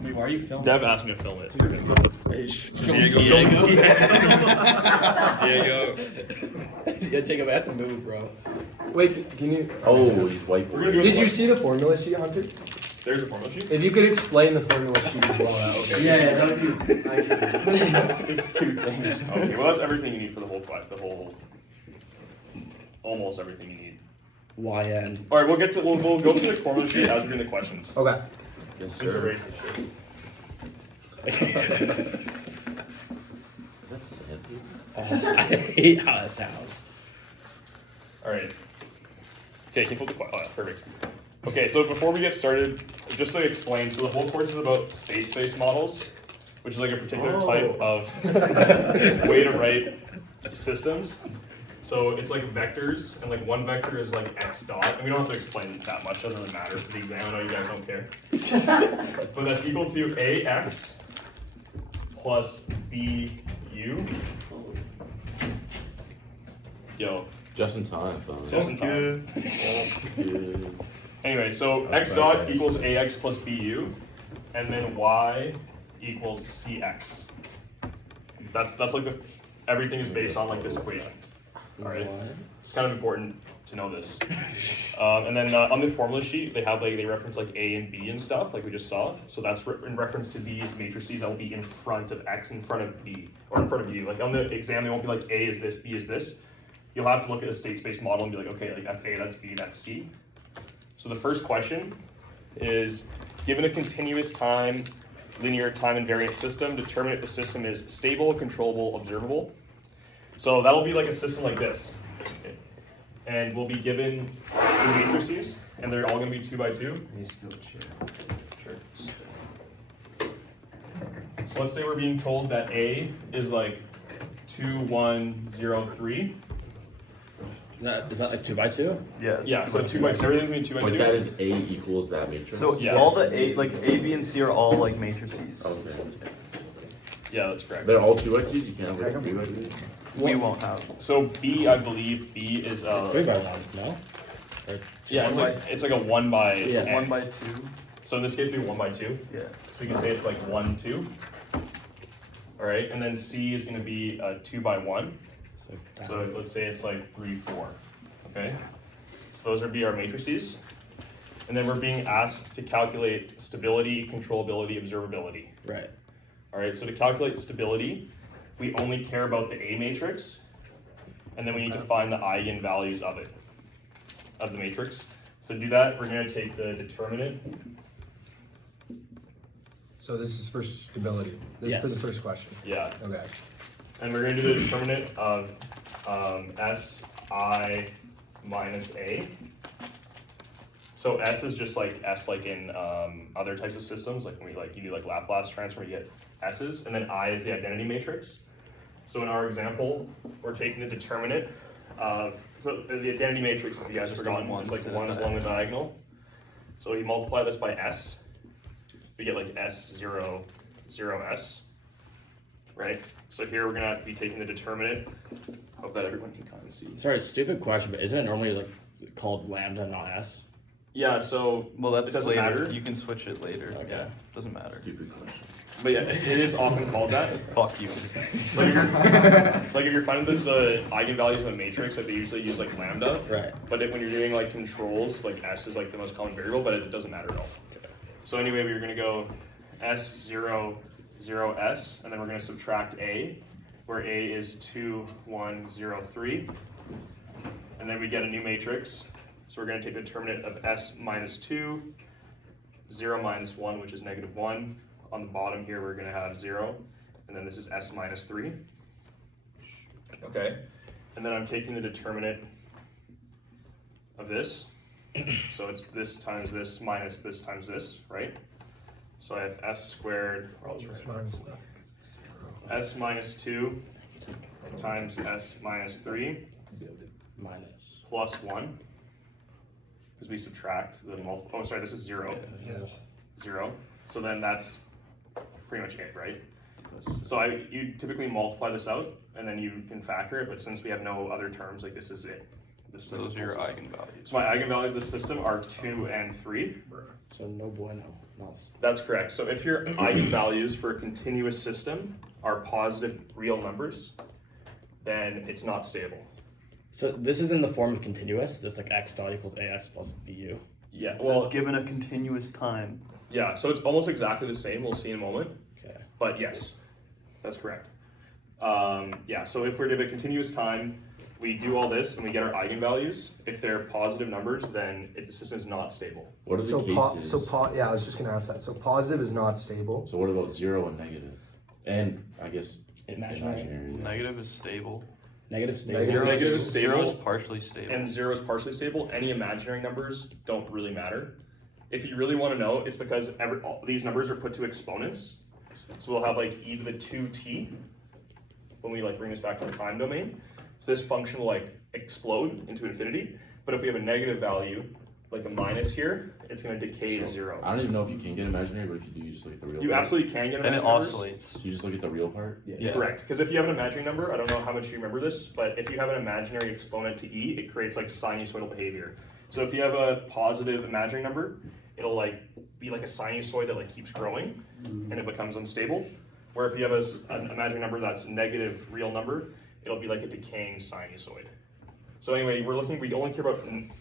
Wait, why are you filming? Dev asked me to film it. Diego. Yeah, Jacob, I have to move, bro. Wait, can you? Oh, he's We're gonna whiteboarding. do it Did you twice. see the formula sheet, Hunter? There's a formula sheet. If you could explain the formula sheet as well. Okay. Yeah, don't do. It's two things. Okay, well that's everything you need for the whole class. Almost everything you need. YN. All right, we'll go through the formula sheet as we're doing the questions. Okay. Yes, Just sir. erase this shit. Is that Sandy? Oh, I hate how that sounds. All right. Okay, can you flip the question? Oh, yeah, perfect. Okay, so before we get started, just to explain, so the whole course is about state space models, which is like a particular type of way to write systems. So it's like vectors, and like one vector is like x dot, and we don't have to explain that much, doesn't really matter for the exam, I know you guys don't care. But that's equal to ax plus bu. Yo, Just in time, though. just in time. Good. Anyway, so x dot equals ax plus bu, and then y equals cx. That's like everything is based on like this equation. All right, it's kind of important to know this. And then on the formula sheet, they reference like a and b and stuff, like we just saw. So that's in reference to these matrices that will be in front of x, in front of b, or in front of u. Like on the exam, they won't be like a is this, b is this. You'll have to look at a state space model and be like, okay, like that's a, that's b, that's c. So the first question is, given a continuous time, linear time invariant system, determine if the system is stable, controllable, observable. So that'll be like a system like this. And we'll be given two matrices, and they're all gonna be 2 by 2. Sure. So let's say we're being told that A is like 2, 1, 0, 3. Is that like 2 by 2? Yeah. Yeah, so 2 by 2, everything's gonna be 2 by But 2. that is A equals that matrix? So Yeah. all the A, B, and C are all like matrices. Okay. Yeah, that's correct. They're all 2 by 2s? You can't have like 3 by 2s? We won't have. So B, I believe B is 3 by 1, no? Or yeah, One it's like a 1 by Yeah. n. 1 by 2. So in this case, it'd be 1 by 2. Yeah. We can say it's like 1, 2. All right, and then C is gonna be 2 by 1. So let's say it's like 3, 4. Okay, so those would be our matrices. And then we're being asked to calculate stability, controllability, observability. Right. All right, so to calculate stability, we only care about the A matrix, and then we need to find the eigenvalues of it, of the matrix. So to do that, we're gonna take the determinant. So this is for stability. This is for Yes. the first question. Yeah, Okay. and we're gonna do the determinant of Si minus A. So S is just like S like in other types of systems, like when you do like Laplace transform, you get S's, and then I is the identity matrix. So in our example, we're taking the determinant of, so the identity matrix, if you guys have forgotten, is like 1 is along the diagonal. So you multiply this by S, we get like S, 0, 0S, right? So here we're gonna be taking the determinant. Hope that everyone can kind of see. Sorry, stupid question, but isn't it normally like called lambda, not S? Yeah, so, Well, that's It doesn't later. matter. You can switch it later. Okay. Yeah. Doesn't matter. Stupid question. but yeah, it is often called that. Fuck you. Like if you're finding the eigenvalues of a matrix, like they usually use like lambda. Right. But when you're doing like controls, like S is like the most common variable, but it doesn't matter at all. So anyway, we're gonna go S 0, 0 S, and then we're gonna subtract A, where A is 2, 1, 0, 3. And then we get a new matrix. So we're gonna take the determinant of S minus 2, 0 minus 1, which is negative 1. On the bottom here, we're gonna have 0. And then this is S minus 3. Okay. And then I'm taking the determinant of this. So it's this times this minus this times this, right? So I have S squared, or I'll just write it. S minus 2 times S minus 3 Minus. plus 1. Because we subtract the multiple, oh sorry, this is 0. Yeah. 0. So then that's pretty much it, right? So you typically multiply this out, and then you can factor it, but since we have no other terms, like this is it. This is So like those the are your full system. eigenvalues. So my eigenvalues of the system are 2 and 3. So no bueno. No. That's correct. So if your eigenvalues for a continuous system are positive real numbers, then it's not stable. So this is in the form of continuous. This like x dot equals ax plus bu. Yeah, It well, says given a continuous time. yeah, so it's almost exactly the same. We'll see in a moment. Okay. But yes, that's correct. Yeah, so if we're to have a continuous time, we do all this and we get our eigenvalues. If they're positive numbers, then the system is not stable. What are the So cases? yeah, I was just gonna ask that. So positive is not stable. So what about 0 and negative? And I guess Imaginary. yeah. Negative is stable. Negative stable. Negative is Zero is stable. partially stable. And 0 is partially stable. Any imaginary numbers don't really matter. If you really want to know, it's because all these numbers are put to exponents. So we'll have like e to the 2t when we like bring this back to the time domain. So this function will like explode into infinity. But if we have a negative value, like a minus here, it's going to decay to So, 0. I don't even know if you can get imaginary, but if you do, you just look at the real You part. absolutely can get and it imaginary numbers. oscillates. You just look at the real part? Yeah. Correct, because if you have an imaginary number, I don't know how much you remember this, but if you have an imaginary exponent to e, it creates like sinusoidal behavior. So if you have a positive imaginary number, it'll like be like a sinusoid that like keeps growing and it becomes unstable. Where if you have an imaginary number that's a negative real number, it'll be like a decaying sinusoid. So anyway, we only care about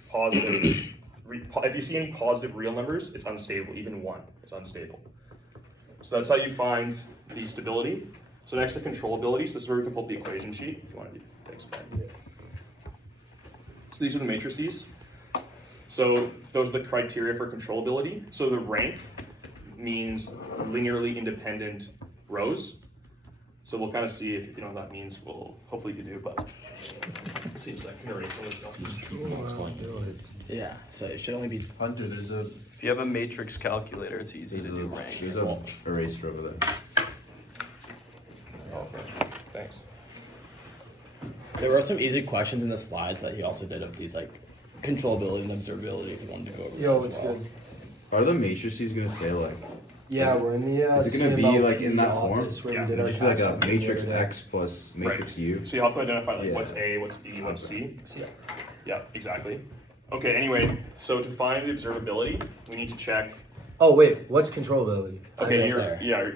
positive. If you see any positive real numbers, it's unstable. Even 1 is unstable. So that's how you find the stability. So next, the controllability. So this is where we can pull up the equation sheet if you want to expand. So these are the matrices. So those are the criteria for controllability. So the rank means linearly independent rows. So we'll kind of see if you know what that means. Well, hopefully you do, but it seems like I can erase some of this stuff. Yeah. So it should only be. Hunter, there's a. If you have a matrix calculator, it's easy to do rank. There's a eraser over there. Oh, thanks. There were some easy questions in the slides that he also did of these like controllability and observability. If you wanted to go over. Yo, those it's as well. good. Are the matrices gonna say like, Yeah, we're in the. Is it gonna be, CMLP like, in that form? office where Yeah. we did our just like a taxonomy the matrix other day. X plus matrix U? So you have to identify like Yeah. what's A, what's B, what's C. Yeah. Yeah, exactly. Okay, anyway, so to find the observability, we need to check. Oh wait, what's controllability? Okay, It's you're, there. yeah,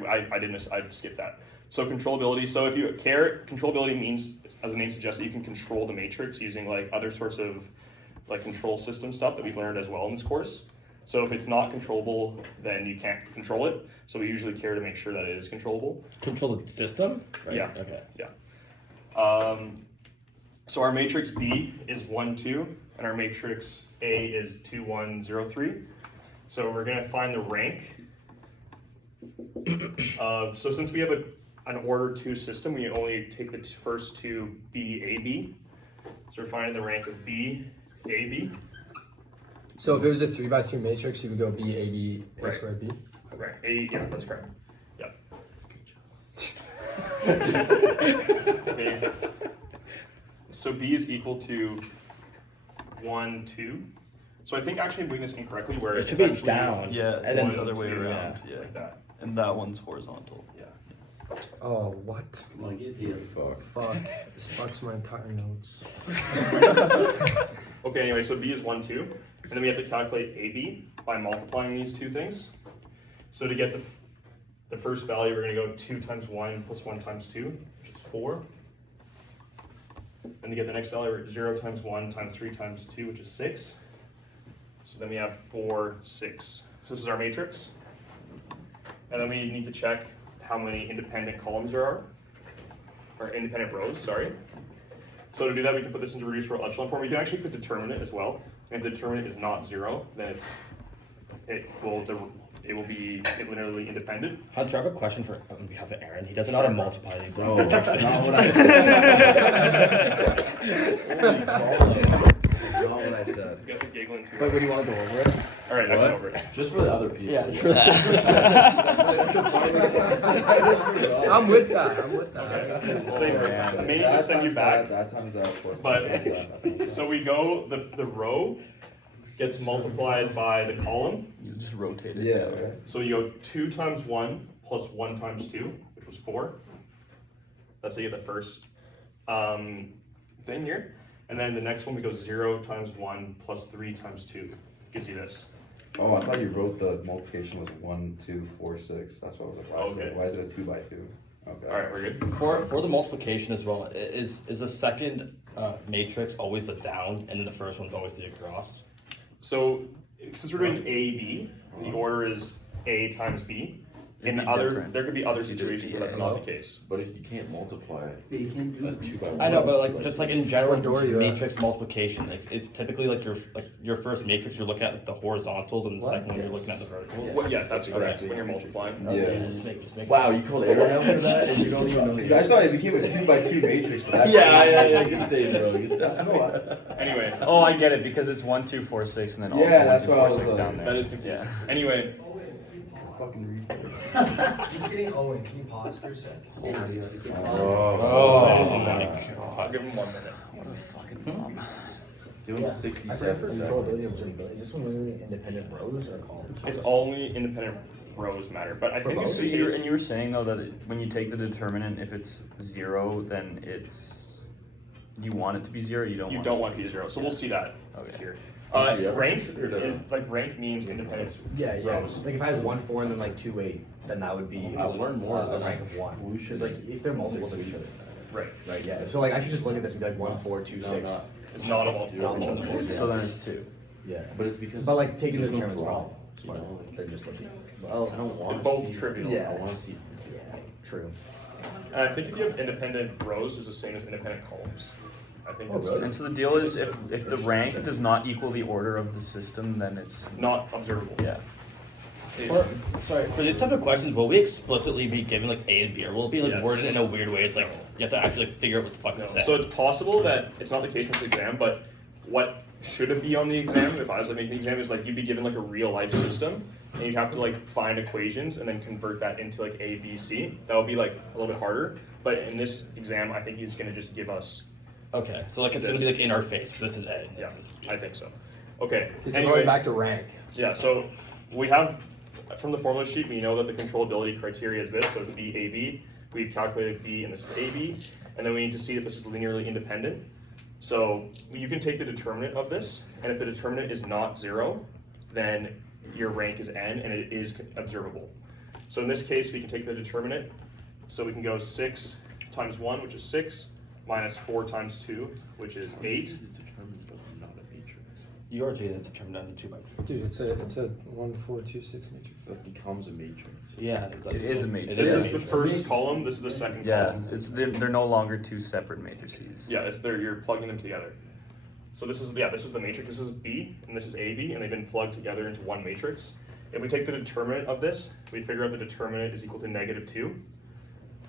I skipped that. So controllability, so if you care, controllability means, as the name suggests, that you can control the matrix using like other sorts of like control system stuff that we've learned as well in this course. So if it's not controllable, then you can't control it. So we usually care to make sure that it is controllable. Control the system. Right? Yeah. Okay. So our matrix B is 1, 2, and our matrix A is 2, 1, 0, 3. So we're gonna find the rank of, so since we have an order 2 system, we only take the first two B, A, B. So we're finding the rank of B, A, B. So if it was a 3x3 matrix, you would go B, A, B, A Right. squared, B? Right, A, yeah, that's correct. Yeah. Okay. So B is equal to 1, 2. So I think actually I'm doing this incorrectly where It it's should be actually down. Yeah, And then it's the other way 1, 2, around. Yeah. like that. And that one's horizontal. Yeah. Oh, what? Fuck. Fuck. This fucks my entire notes. Okay, anyway, so B is 1, 2. And then we have to calculate AB by multiplying these two things. So to get the first value, we're going to go 2 times 1 plus 1 times 2, which is 4. And to get the next value, we're 0 times 1 times 3 times 2, which is 6. So then we have 4, 6. So this is our matrix. And then we need to check how many independent columns there are, or independent rows, sorry. So to do that, we can put this into reduced row echelon form. We can actually put determinant as well. And if the determinant is not 0, then it will be linearly independent. Hunter, I have a question on behalf of Aaron. He doesn't know how to multiply these. No, matrices. that's not what I said. Not what I said. You guys are giggling too. Wait, what do you want to go over it? All right, I What? can over it. Just for the other people. Yeah, for that. I'm with that. I'm with that. So they may just send you back. That times that plus But- that times that. So we go, the row gets multiplied by the column. You just rotate it. Yeah, okay. So you go 2 times 1 plus 1 times 2, which was 4. That's how you get the first thing here. And then the next one, we go 0 times 1 plus 3 times 2. Gives you this. Oh, I thought you wrote the multiplication was 1, 2, 4, 6. That's why I was like, Okay. why is it a 2 by 2? Okay. Alright, we're good. For the multiplication as well, is the second matrix always the down, and then the first one's always the across? So, since we're doing A, B, the order is A times B. In It'd be other, different. there could be other If you do situations where that's BA. not the case. But if you can't multiply But you can't do a 2 by 1. I know, but like just like in general, What door are you at? matrix multiplication, like it's typically like your first matrix, you're looking at like, the horizontals, and the What? second one you're Yes. looking at the verticals. Well, yeah, that's Okay. exactly when you're multiplying. Yeah. Just make Wow, you called Aaron out for that and you don't even know. I just thought it became a 2 by 2 matrix, but that's Yeah, good save, bro. Good That's save. no. Anyway, Oh, I get it, because it's 1, 2, 4, 6, and then also Yeah, 1, that's 2, what 4, I was 6 like- down there. that is confusing. Yeah. Anyway, Fucking He's getting Owen. Can you pause for a sec? Oh my I'll god. give him 1 minute. Give him 67 seconds. Is this one literally independent rows or columns? It's only independent rows matter, but I think it's So the you case. were saying though that when you take the determinant, if it's 0, then you want it to be 0, you don't You want don't it want to be 0, so we'll see that Okay. here. Actually, yeah. Rank, rank means independent Yeah, yeah. rows. Like if I had 1, 4, and then like 2, 8, then that would be I'll learn more a about rank of 1. evolution Because like if they're multiples of each other. Right. Right, yeah. So like I could just look at this and be like 1, 4, 2, 6. not. It's not a multiple. Not multiple. So then it's 2. Yeah. But it's because. But like taking the there's no determinant's draw, wrong. you know, like, They're just looking. I don't want to both see. trivial. Yeah. I want to see. Yeah, true. And I think if you have independent rows, it's the same as independent columns. I think Oh, it's really? And so the deal is if the rank does not equal the order of the system, then it's, not observable. yeah. Sorry, for these type of questions, will we explicitly be given like A and B, or will it be like Yes. worded in a weird way? It's like you have to actually like, figure out what the fuck No. it's saying. So it's possible that it's not the case in this exam, but what should it be on the exam, if I was like making the exam, is like you'd be given like a real life system, and you'd have to like find equations and then convert that into like A, B, C. That would be like a little bit harder, but in this exam, I think he's gonna just give us, Okay, so like it's gonna be like in our face. This is A. yeah, I think so. Okay, So anyway, going back to rank. yeah, so we have, from the formula sheet, we know that the controllability criteria is this, so it's B, A, B. We've calculated B and this is A, B, and then we need to see if this is linearly independent. So you can take the determinant of this, and if the determinant is not 0, then your rank is N and it is observable. So in this case, we can take the determinant, so we can go 6 times 1, which is 6, minus 4 times 2, which is 8. Determined, but not a matrix. You are taking it determined down to 2 by 2. Dude, it's a 1, 4, 2, 6 matrix. That becomes a matrix. Yeah, It is a matrix. This a is the matrix. first column, this is the second Yeah, column. they're no longer 2 separate matrices. Yeah, you're plugging them together. So this was the matrix, this is B, and this is AB, and they've been plugged together into one matrix. If we take the determinant of this, we figure out the determinant is equal to -2.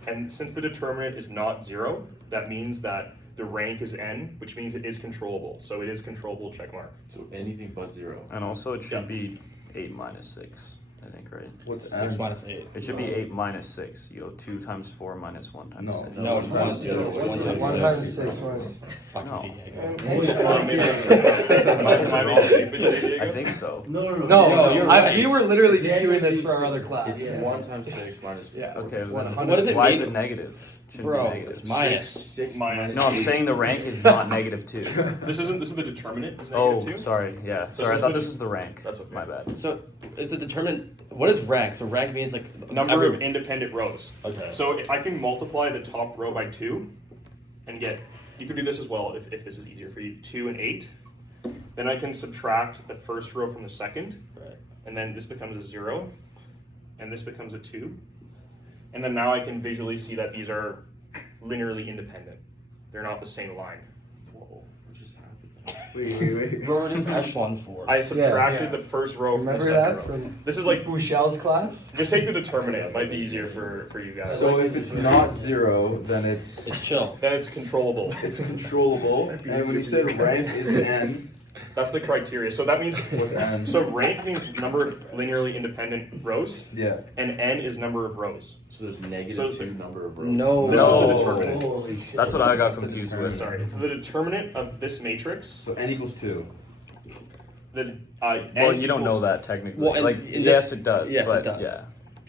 And since the determinant is not 0, that means that the rank is N, which means it is controllable. So it is controllable, check mark. So anything but 0. And also it should Yeah. be 8 minus 6, I think, right? What's 6 minus 8. It should be 8 minus 6. You go 2 times 4 minus 1 times No. 6. No, it's 1 0. 1 times 6 minus. Fucking No. Diego. Am I being stupid, Diego? I think so. No, you're I, right. we were literally just doing this for our other class. It's 1 times 6 minus 4. Yeah. Okay, then What does it why is mean? it negative? Shouldn't Bro, be negative. it's minus. 6 minus No, I'm 8. saying the rank is not -2. This is the determinant, is Oh, -2? sorry, yeah. So Sorry, I this thought is the- this is the rank. That's okay. My bad. So it's a determinant. What is rank? So rank means like Number of independent rows. Okay. So if I can multiply the top row by 2 and get, you could do this as well if this is easier for you, 2 and 8. Then I can subtract the first row from the second, Right. and then this becomes a 0, and this becomes a 2. And then now I can visually see that these are linearly independent. They're not the same line. Whoa, what just happened? Wait. We're in echelon 4. I subtracted yeah. the first row from the Remember second that row. from This is like, Bouchel's class? just take the determinant, it might be easier for you guys. So if it's not 0, then It's chill. Then it's controllable. it's controllable. And when you said rank is N, That's the criteria. So that means, what's N? so rank means number of linearly independent rows, Yeah. and N is number of rows. So there's negative So- 2 number of rows. No. This No. is the determinant. Holy shit. That's what I got That's the confused determinant. with. Sorry. The determinant of this matrix, So N equals 2. the Well, N you don't know equals- that technically. Well, and like, in yes, this- it does. yes, it but does. Yeah.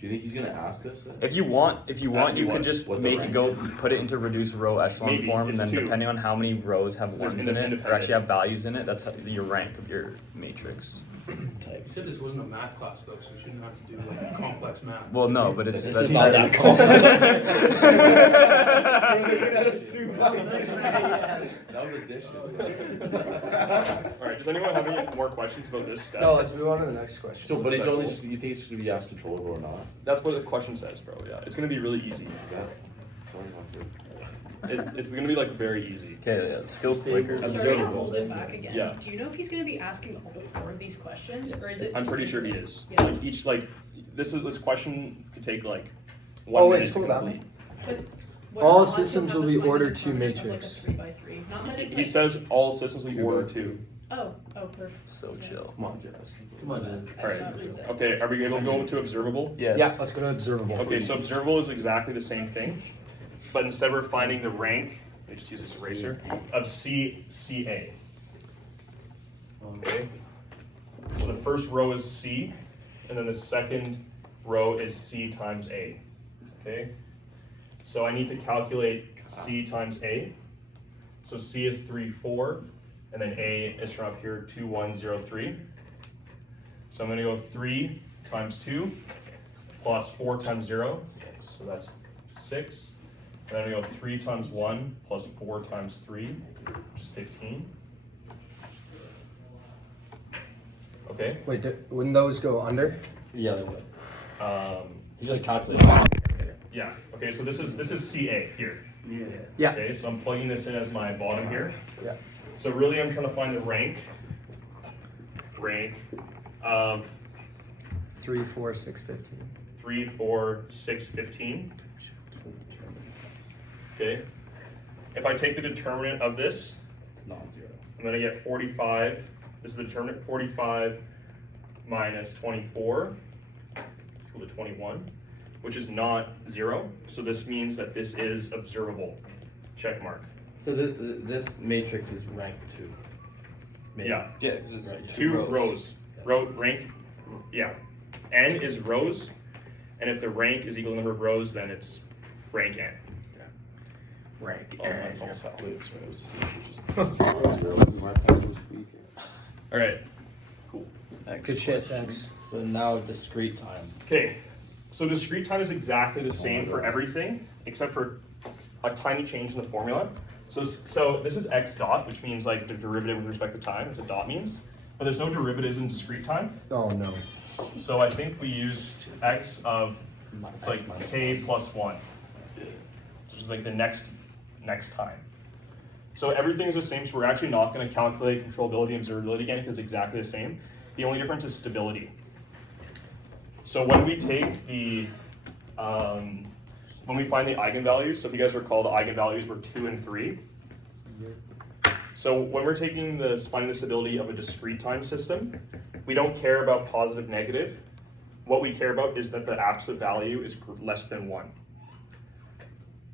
Do you think he's gonna ask us that? If you want, Ask you you could what? just What the make it rank go, is. put it into reduced row echelon Maybe, form, and it's then two. depending on how many rows have There's ones in it, or independent. actually have values in it, that's how, your rank of your matrix. Type. You said this wasn't a math class though, so we shouldn't have to do like complex math. Well, no, but it's This that's is not that complex. That was addition. Alright, does anyone have any more questions about this step? No, let's move on to the next question. So, but he's only just, you think it's gonna be asked controllable or not? That's what the question says, bro, yeah. It's gonna be really easy. Is that? Sorry, not good. It's gonna be like very easy. Okay, yeah, skill clickers. Stable. Sorry to hold it back again. Yeah. Do you know if he's gonna be asking all 4 of these questions, or is it? I'm just pretty sure he limited? is. Yeah. Like this question could take like 1 Oh, wait, minute to slow down. complete. But what All about once systems you'll will have be a final ordered to determinant of, matrix. Like a 3x3. Not that it's He like, says all systems we order to. oh, perfect. So chill. Come on, Jess. Come on, Jess. I Alright, should not read that. okay, are we able to go to observable? Yes. Yeah, let's go to observable. Okay, so observable is exactly the same thing, but instead we're finding the rank, let me just use this eraser, of CA. Okay, so the first row is C, and then the second row is C times A. Okay, so I need to calculate C times A. So C is 3, 4, and then A is from up here 2, 1, 0, 3. So I'm gonna go 3 times 2 plus 4 times 0, so that's 6. And then we go 3 times 1 plus 4 times 3, which is 15. Okay. Wait, wouldn't those go under? Yeah, they would. Um, He just calculated. yeah. Okay. So this is CA here. Yeah. Okay. So I'm plugging this in as my bottom here. Yeah. So really, I'm trying to find the rank of 3, 4, 6, 15. 3, 4, 6, 15. Okay. If I take the determinant of this, It's non-zero. I'm gonna get 45. This is the determinant. 45 minus 24 equal to 21, which is not 0. So this means that this is observable. Check mark. So this matrix is rank 2. Maybe. Yeah. Yeah, because it's Right, yeah. 2 rows. Rank. Yeah. N is rows, and if the rank is equal to the number of rows, then it's rank N. Rank. all my false calculations, right? It was the same, My pencil was tweaking. All right. Cool. Good shit, thanks. So now discrete time. Okay. So discrete time is exactly the same for everything except for a tiny change in the formula. So this is x dot, which means like the derivative with respect to time. That's what dot means. But there's no derivatives in discrete time. Oh, no. So I think we use x of, it's like k plus 1, which is like the next time. So everything's the same, so we're actually not going to calculate controllability and observability again because it's exactly the same. The only difference is stability. So when we take the, when we find the eigenvalues, so if you guys recall, the eigenvalues were 2 and 3. So when we're taking finding the stability of a discrete time system, we don't care about positive, negative. What we care about is that the absolute value is less than 1.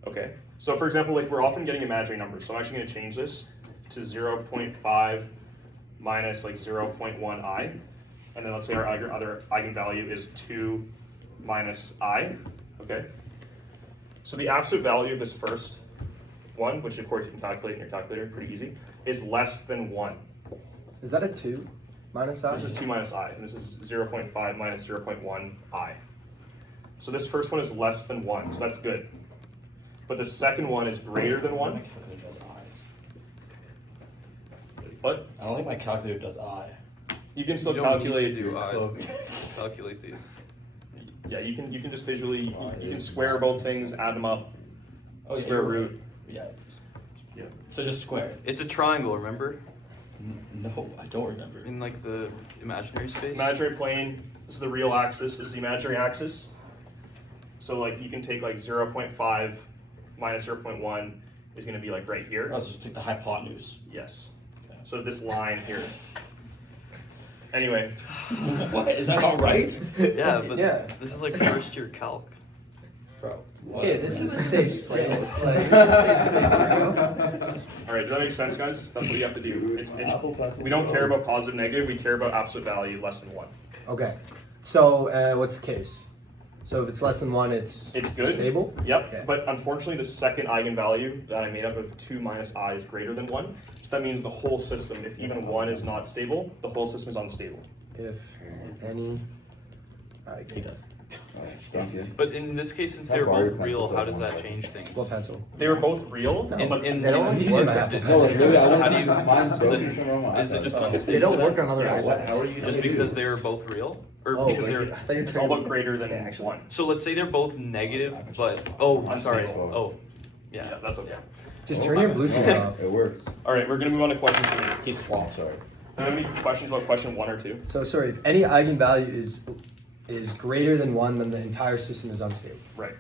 Okay, so for example, like we're often getting imaginary numbers, so I'm actually going to change this to 0.5 minus like 0.1i, and then let's say our other eigenvalue is 2 minus I, okay? So the absolute value of this first one, which of course you can calculate in your calculator, pretty easy, is less than 1. Is that a 2 minus I? This is 2 minus I, and this is 0.5 minus 0.1 I. So this first one is less than 1, so that's good. But the second one is greater than 1. My calculator does eyes. What? I don't think my calculator does I. You can still You don't calculate. need to calculate these. Yeah, you can just visually you can square both things, add them up, square root. Yeah. Yeah. So just square. It's a triangle, remember? No, I don't remember. In like the imaginary space? Imaginary plane. This is the real axis. This is the imaginary axis. So like you can take like 0.5 minus 0.1 is going to be like right here. Let's just take the hypotenuse. Yes. So this line here. Anyway. What? Is that not right? Yeah, but Yeah. this is like first year calc. Bro. Okay, this is a safe place. Like, this is a safe space to go. All right, does that make sense, guys? That's what you have to do. We don't care about positive, negative. We care about absolute value less than 1. Okay, so what's the case? So if it's less than 1, it's good. stable? Yep, Okay. but unfortunately the second eigenvalue that I made up of 2 minus I is greater than 1. So that means the whole system, if even 1 is not stable, the whole system is unstable. If any, I He does. Thank you. But in this case, since I'll they're borrow your both real, pencil how for does one that second. change things? what pencil? They were both real, No. but In They don't in- use in- my Apple No, it's really, I How want do you- to, mine's broken, then- something wrong with my is it just iPad. unstable? They don't then? work on other Yeah, iPads. how are you Just gonna because do they're this? both real? Or Oh, because like, they're, I thought you were it's all about trying greater to- than they actually- 1. so let's say they're both negative, but, oh, sorry, Unstable. oh, Yeah, yeah. that's okay. Just turn your Bluetooth off. It works. All right, we're gonna move on to question 3. He's swamped. Sorry. Do you have any questions about question 1 or 2? So sorry, if any eigenvalue is greater than 1, then the entire system is unstable. Right.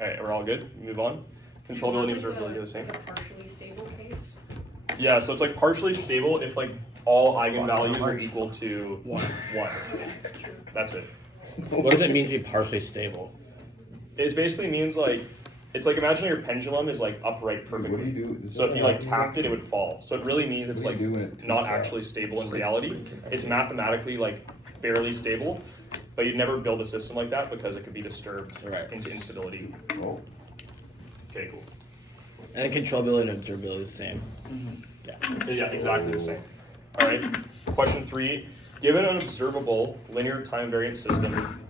All right, we're all good? Move on. Controllability and observability are the same. Like a partially stable case. Yeah, so it's like partially stable if like all eigenvalues are equal to 1. That's it. What does it mean to be partially stable? It basically means like, it's like imagine your pendulum is like upright What do perfectly. you do? Does So if that you like happen? tapped it, it would fall. So it really means it's What like do you do when it not tweaks out? actually stable in reality. It's mathematically like barely stable, but you'd never build a system like that because it could be disturbed Right. into instability. Oh, Okay, cool. And controllability and observability is the same. Yeah, exactly the same. All right, question 3. Given an observable linear time invariant system,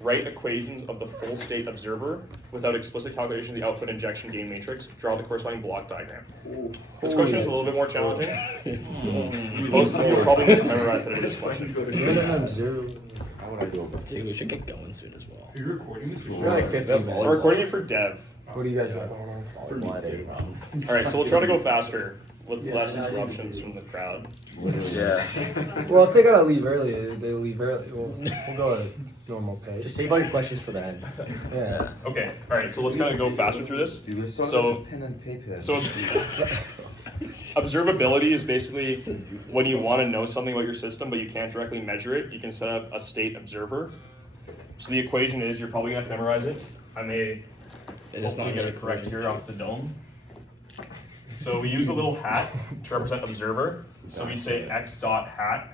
write equations of the full state observer without explicit calculation of the output injection gain matrix. Draw the corresponding block diagram. This question is a little bit more challenging. Most of you probably need to memorize that it is this question. Given an observer. how would I do it? Dude, we should get going soon as well. Are you recording this? We're like 15 We're minutes. recording it for dev. What do you guys got? All right, so we'll try to go faster with less interruptions from the crowd. Yeah. Well, if they gotta leave early, they leave early. We'll go at a normal pace. Just save all your questions for the end. Yeah. Okay, all right, so let's kind of go faster through this. Dude, let's start So- with the pen and paper. So observability is basically when you want to know something about your system, but you can't directly measure it, you can set up a state observer. So the equation is, you're probably gonna have to memorize it. I may It is hopefully not get very it correct clear. here off the dome. So we use the little hat to represent observer. So we say x dot hat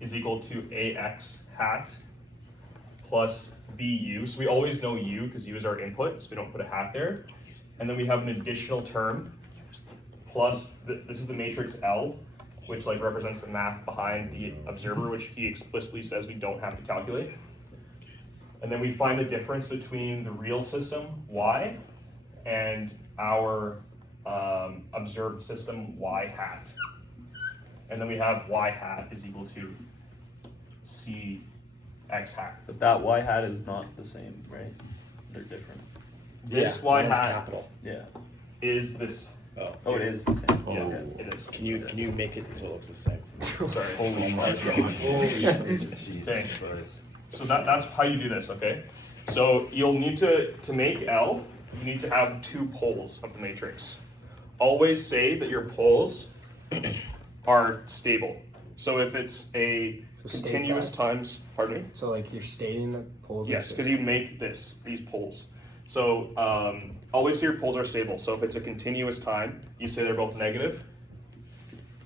is equal to ax hat plus bu. So we always know u because u is our input, so we don't put a hat there. And then we have an additional term plus, this is the matrix L, which like represents the math behind the observer, which he explicitly says we don't have to calculate. And then we find the difference between the real system, y, and our observed system, y hat. And then we have y hat is equal to c x hat. But that y hat is not the same, right? They're different. This Yeah, y mine's hat capital. Yeah. is this. Oh, it is the same. Yeah, Okay. it is. Can you make it so it looks the same? Sorry. Holy my Jesus Dang. Christ. So that's how you do this, okay? So you'll need to make L, you need to have 2 poles of the matrix. Always say that your poles are stable. So if it's a So state continuous that. times, pardon me? So like you're stating the poles. are Yes, because stable. you make these poles. So always say your poles are stable. So if it's a continuous time, you say they're both negative.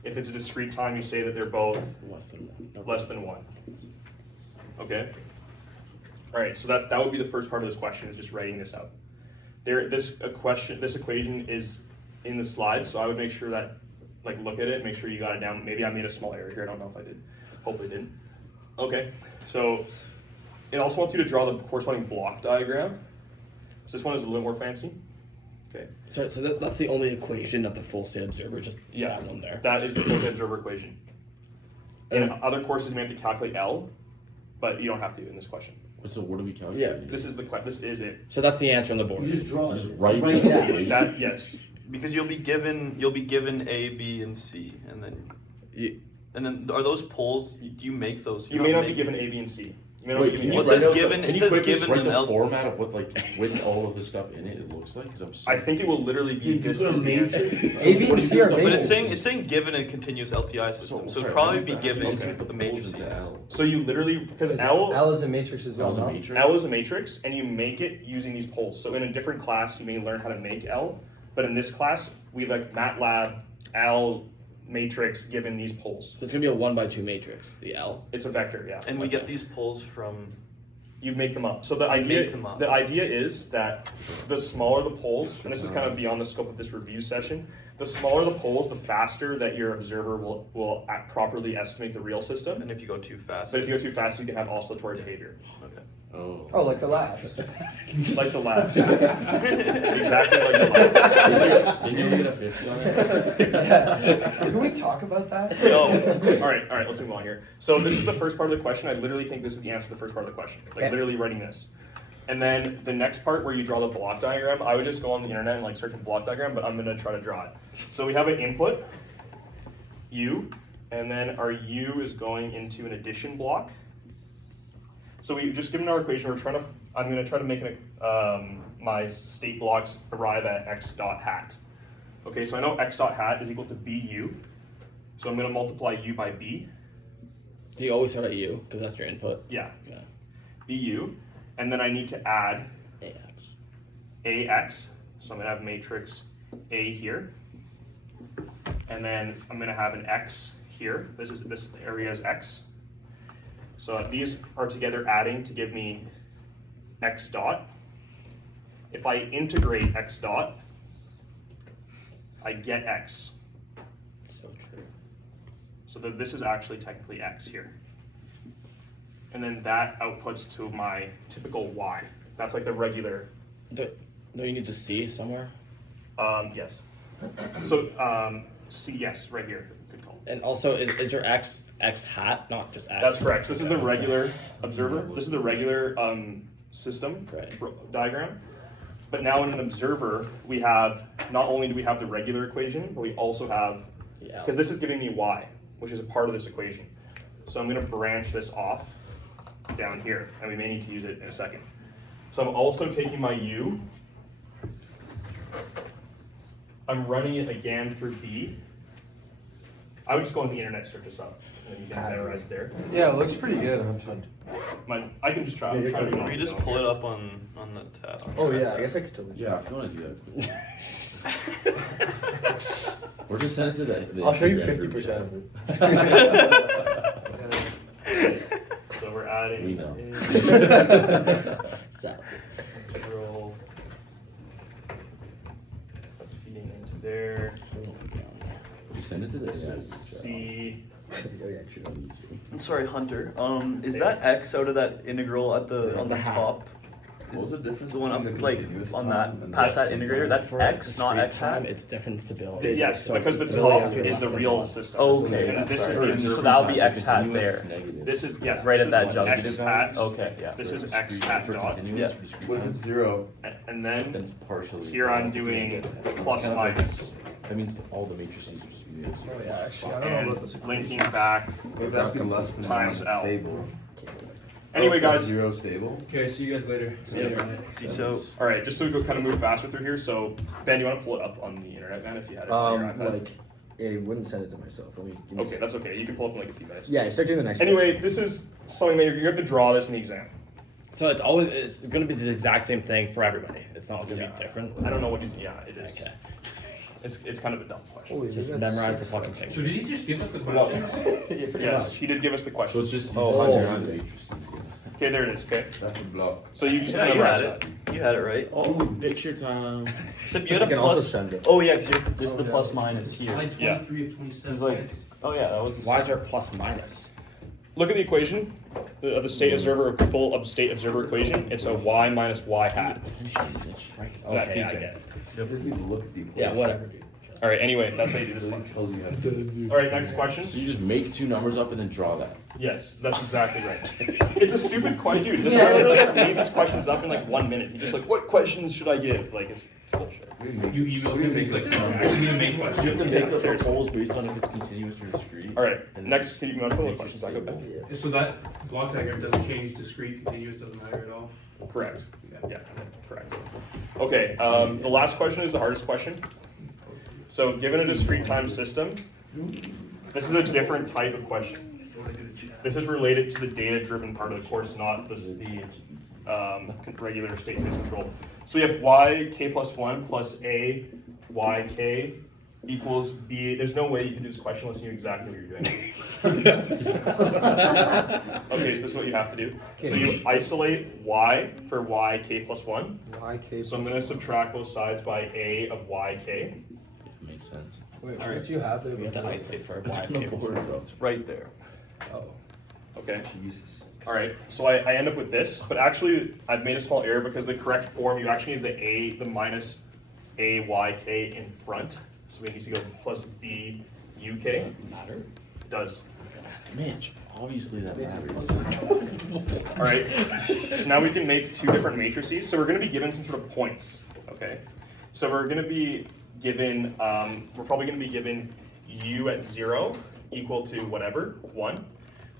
If it's a discrete time, you say that they're both less than 1. Okay? All right, so that would be the first part of this question, is just writing this out. This equation is in the slides, so I would make sure that, like, look at it, make sure you got it down. Maybe I made a small error here, I don't know if I did. Hopefully I didn't. Okay, so it also wants you to draw the corresponding block diagram. So this one is a little more fancy. Okay, So that's the only equation of the full state observer, just yeah, that one there. that is the full state observer equation. In other courses, you may have to calculate L, but you don't have to in this question. So what do we calculate? Yeah. This is it. So that's the answer on the board. You just write that. That, yes. Because you'll be given A, B, and C, and then are those polls? Do you make those? You may not be given A, B, and C. You may not be given Well, it U. says given. Can It you says quickly just given write an the L. format of what, like, with all of the stuff in it looks like? 'Cause I'm so- I think it will literally be this is the answer. A, B, and C are But matrix. it's saying given a continuous LTI system, so sorry, it'd probably what be the- given okay, the pulls matrices. into L. So you literally, because Because L L is a matrix as well. L's a no? matrix. L is a matrix, and you make it using these poles. So in a different class, you may learn how to make L, but in this class, we have like MATLAB L matrix given these poles. So it's gonna be a 1x2 matrix, the L. It's a vector, yeah. And we get these polls from. You make them up. So the I idea, make them up. the idea is that the smaller the poles, and this is kind of beyond the scope of this review session, the smaller the poles, the faster that your observer will properly estimate the real system. And if you go too fast. But if you go too fast, you can have oscillatory behavior. Okay. Oh. Oh, like the labs. Like the labs. Exactly like the labs. Didn't you get a 50 on it? Yeah. Can we talk about that? No. Alright, let's move on here. So this is the first part of the question. I literally think this is the answer to the first part of the question. Like Okay. literally writing this. And then the next part where you draw the block diagram, I would just go on the internet and like search a block diagram, but I'm gonna try to draw it. So we have an input, U, and then our U is going into an addition block. So we just given our equation, I'm gonna try to make my state blocks arrive at x dot hat. Okay, so I know x dot hat is equal to BU. So I'm gonna multiply U by B. Do you always start at U because that's your input? Yeah, Yeah. BU. And then I need to add AX. AX. So I'm gonna have matrix A here. And then I'm gonna have an X here. This area is X. So these are together adding to give me X dot. If I integrate X dot, I get X. So true. So that this is actually technically X here. And then that outputs to my typical Y. That's like the regular, Do you need to C somewhere? yes. So, C, yes, right here, good call. And also, is your X hat, not just X? That's correct. So this is the regular observer. This is the regular system Right. diagram. But now in an observer, we have, not only do we have the regular equation, but we also have, Yeah. because this is giving me Y, which is a part of this equation. So I'm gonna branch this off down here, and we may need to use it in a second. So I'm also taking my U, I'm running it again through B. I would just go on the internet, search this up, and then you can memorize it there. Yeah, it looks pretty good. I can just try, I'm trying to do Can you just pull it up on the tab? Oh yeah, I guess I could totally. Yeah, if you want to do that. Or just send it to the I'll show you Instagram group 50% chat. of it. So we're adding We know. Stop. integral. That's feeding into there. Just send it to the This is C. I'm sorry, Hunter. Is that X out of that integral at the on the hat. top? What was the difference The one up, between the like continuous on time that and past the that integrator? That's For X, not discrete X time, hat. it's different stability. Yes, So because the stability top has to be is the less than real one. system. Okay, And this is sorry. the, So that'll be X hat there. this is, yes. Right this at that is junction. X hat. Okay, yeah. This is X hat dot. Yeah. When it's zero, And Then then it's partially. here I'm doing plus minus. That means all the matrices are just muted. Oh yeah, actually, I don't know about And this. linking back. if that's been less than Times L. stable. Anyway, Is guys, zero stable? Okay, see you guys later. So all right, just so we go kind of move faster through here. So Ben, you want to pull it up on the internet, man, if you had it on your iPad? Like, I wouldn't send it to myself. Let me. Give me a Okay, that's okay. You can pull up in like a few minutes. Yeah, start doing the next. Anyway, this is something that you have to draw this in the exam. So it's going to be the exact same thing for everybody. It's not going to be different. I don't know what he's. Yeah, it is. Okay. It's kind of a dumb question. Holy, Just that's memorize the six. fucking So picture. did he just give us the questions? Yes, he did give us the So question. it's just. Oh, Hunter. Hunter. Matrices, yeah. Okay, there it is. Okay, That's a block. so you just yeah, you memorize had that. it. You had it right. Oh, picture time. Except you had a You can also plus. send it. Oh yeah, because this is the yeah. plus minus here. Slide Yeah. 23 of 27. It's like, oh yeah, that was. Why is there plus minus? Look at the equation of the state observer, full of state observer equation. It's a y minus y hat. That Okay, feeds I in. get it. You have to look at the equation. Yeah, whatever, dude. All right. Anyway, that's how you do It this really one. tells you how to do it. All right. Next question. So you just make two numbers up and then draw that. Yes, that's exactly right. It's a stupid question, dude. This guy literally made these questions up in like 1 minute. He's just like, what questions should I give? Like, it's bullshit. You emailed him, he's like, I didn't even make questions. You have to make the seriously. proposals based on if it's continuous or discrete. All right. And Next, can you pull the make it questions back up? stable. Ben? So that block diagram doesn't change, discrete, continuous, doesn't matter at all? Correct. Yeah, correct. Okay, the last question is the hardest question. So given a discrete time system, this is a different type of question. This is related to the data-driven part of the course, not the regular state space control. So we have y k plus 1 plus a y k equals B. There's no way you can do this question unless you knew exactly what you're doing. Okay, so this is what you have to do. So you isolate y for yk plus 1. YK. So I'm going to subtract both sides by a of yk. Makes sense. Wait, Alright. what do you have there? We have to before? isolate for It's on the y. board, bro. It's right there. Oh. Okay. Jesus. All right. So I end up with this, but actually I've made a small error because the correct form, you actually need the minus ayk in front. So we need to go plus b uk. Matter? It does. Mitch, obviously that matters. All right. So now we can make two different matrices. So we're going to be given some sort of points. Okay. So we're going to be given, we're probably going to be given u at 0 equal to whatever, 1.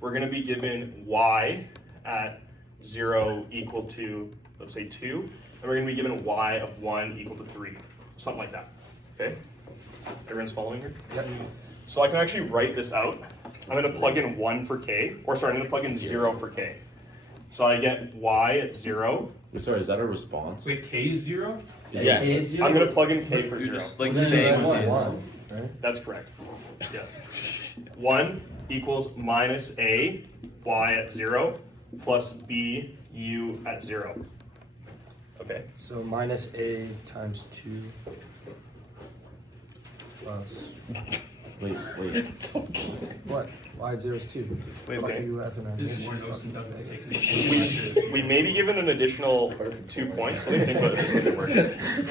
We're going to be given y at 0 equal to, let's say 2. And we're going to be given y of 1 equal to 3. Something like that. Okay? Everyone's following here? Yep. So I can actually write this out. I'm going to plug in 1 for k, or sorry, I'm going to plug in 0 for k. So I get y at 0. Sorry, is that a response? Wait, K is 0? Yeah. I'm going to plug in k for You're 0. just like Then saying that's it. one, right? That's correct. Yes. 1 equals minus a y at 0 plus b u at 0. Okay. So minus a times 2 plus, Wait. what? Y 0 is 2. Wait, Fuck okay. you laughing at This me? is one Nelson doesn't take We may be given an additional 2 points. Let me think about this a bit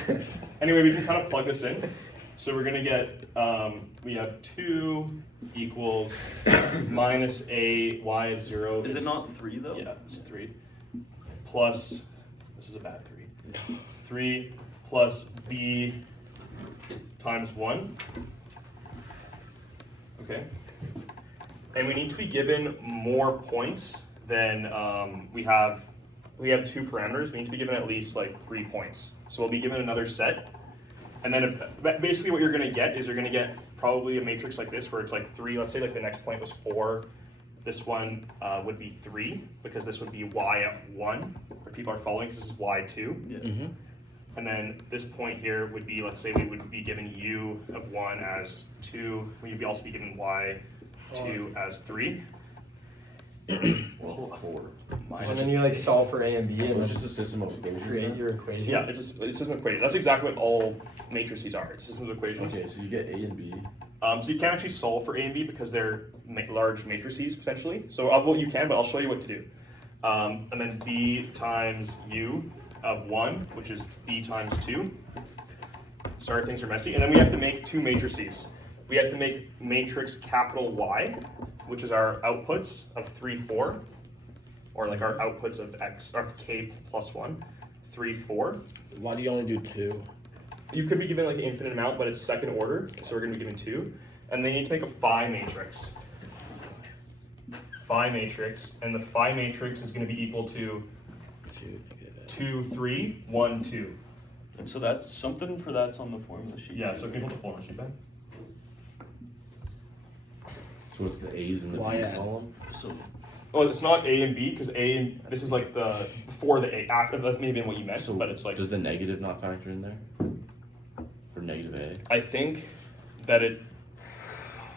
more. Anyway, we can kind of plug this in. So we're going to get, we have 2 equals minus a y of 0. Is it not 3 though? Yeah, it's 3. Plus, this is a bad 3. 3 plus b times 1. Okay. And we need to be given more points than we have 2 parameters. We need to be given at least like 3 points. So we'll be given another set. And then basically what you're going to get is you're going to get probably a matrix like this where it's like 3. Let's say like the next point was 4. This one would be 3 because this would be y at 1. If people are following, because this is y2. Yeah. Mm-hmm. And then this point here would be, let's say we would be given u of 1 as 2. We'd also be given y2 as 3. Well, 4. And then you like solve for a and b So and it's then just a system of equations. create then? your equation. Yeah, it's a system of equations. That's exactly what all matrices are. It's systems of equations. Okay, so you get A and B. So you can't actually solve for A and B because they're large matrices potentially. So well, you can, but I'll show you what to do. And then B times U of 1, which is B times 2. Sorry, things are messy. And then we have to make 2 matrices. We have to make matrix capital Y, which is our outputs of 3, 4, or like our outputs of X, or K plus 1, 3, 4. Why do you only do 2? You could be given like an infinite amount, but it's second order, so we're going to be given 2. And then you need to make a phi matrix. Phi matrix, and the phi matrix is going to be equal to 2, 3, 1, 2. And so that's something for that's on the formula sheet. Yeah, so equal to formula sheet then. So it's the A's in the Y B's at- column. So Oh, it's not A and B because A and this is like the before the A. After that's maybe what you meant, So but it's like does the negative not factor in there? For negative A? I think that it.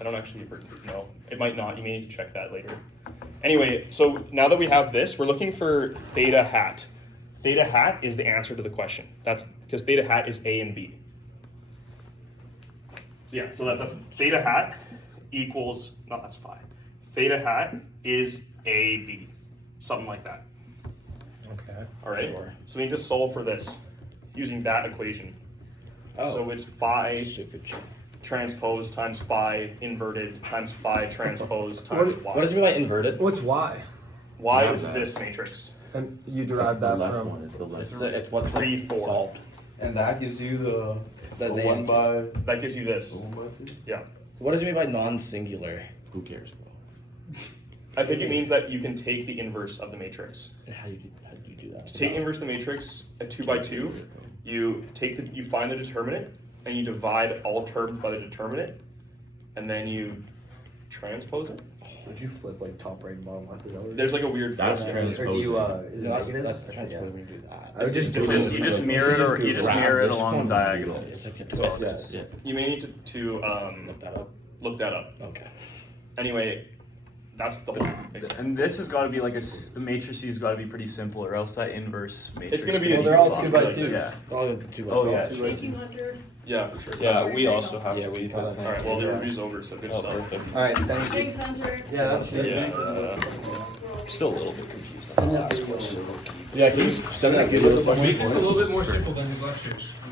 I don't actually know. It might not. You may need to check that later. Anyway, so now that we have this, we're looking for theta hat. Theta hat is the answer to the question. That's because theta hat is A and B. So yeah, so that's theta hat equals, no, that's phi. Theta hat is AB, something like that. Okay. All right. Sure. So we need to solve for this using that equation. Oh. So it's phi Stupid shit. transpose times phi inverted times phi transpose times y. What does it mean by inverted? What's y? Y Yeah, is that. this matrix. And you That's derive the that left from. one. It's the left. So it's what's 3, 4. solved. And that gives you the The 1 answer. by That gives you this. 1 by 2? Yeah. What does it mean by non-singular? Who cares, bro? I think it means that you can take the inverse of the matrix. How do you do that? To take inverse of the matrix at 2 by 2, you find the determinant and you divide all terms by the determinant, and then you transpose it. Would you flip like top right and bottom left? Is that what it is? There's like a weird That's flip. trans- Or do you, is it No, negatives? that's I forget. transposing do that. I would just do You just, you just mirror it, or you just mirror it This along one the would be diagonal. like- it's like a So twist. yes. Yeah. You may need to Look that up. look that up. Okay. Anyway, that's the whole thing. And this has got to be like the matrices got to be pretty simple, or else that inverse matrix. It's gonna be Well, a they're all two 2 by like 2s. this. Yeah. 2 by Oh, 12. yeah. 1800. Yeah, for sure. Yeah, we also have Yeah, to we leave put that. that All right. Well, the Yeah. review's over, so good Oh, stuff. perfect. Alright, thank you. Thanks, Hunter. Yeah, that's good. Yeah. Still a little bit confused on the last question. Yeah, can you send that video Make this a little bit more simple than the lectures.